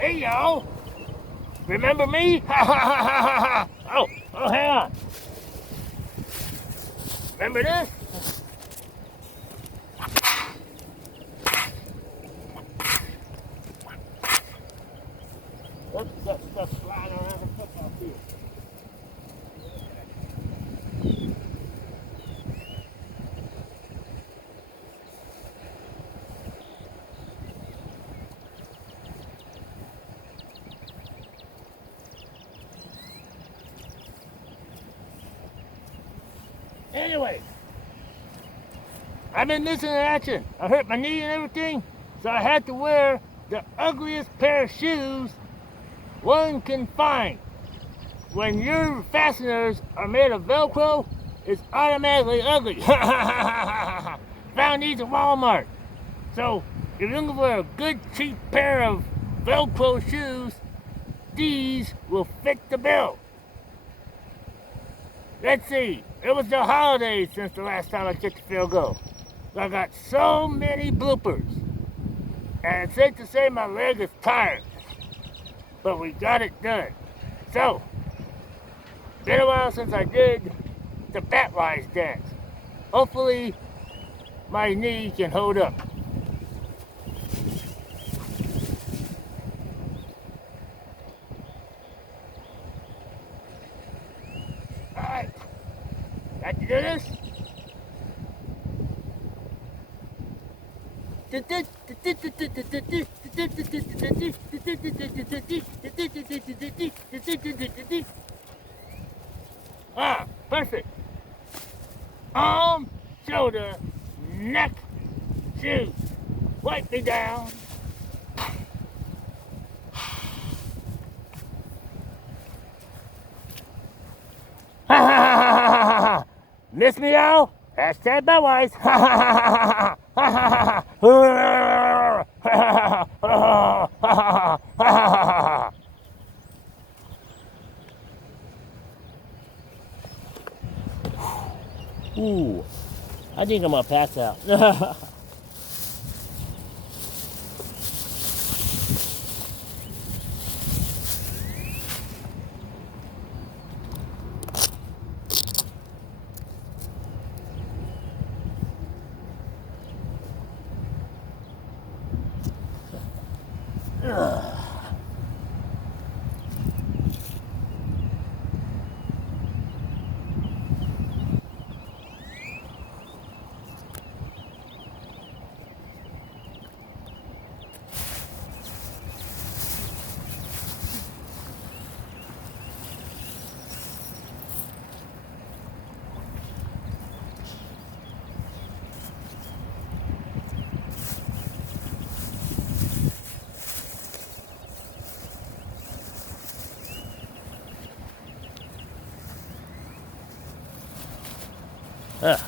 Hey, y'all. Remember me? Oh, hang on. Remember this? Oops, that stuff's flying around the football field. Anyway, I've been missing in action. I hurt my knee and everything, so I had to wear the ugliest pair of shoes one can find. When your fasteners are made of Velcro, it's automatically ugly. Found these at Walmart. So, if you're looking for a good cheap pair of Velcro shoes, these will fit the bill. Let's see, it was the holidays since the last time I kicked the field goal. I got so many bloopers. And it's safe to say my leg is tired. But we got it done. So, been a while since I did the Batwise dance. Hopefully, my knee can hold up. Alright, got to do this? Ah, perfect. Arm, shoulder, neck, shoes. Wipe me down. Miss me out? Hashtag Batwise. Ooh, I think I'm gonna pass out. Ugh.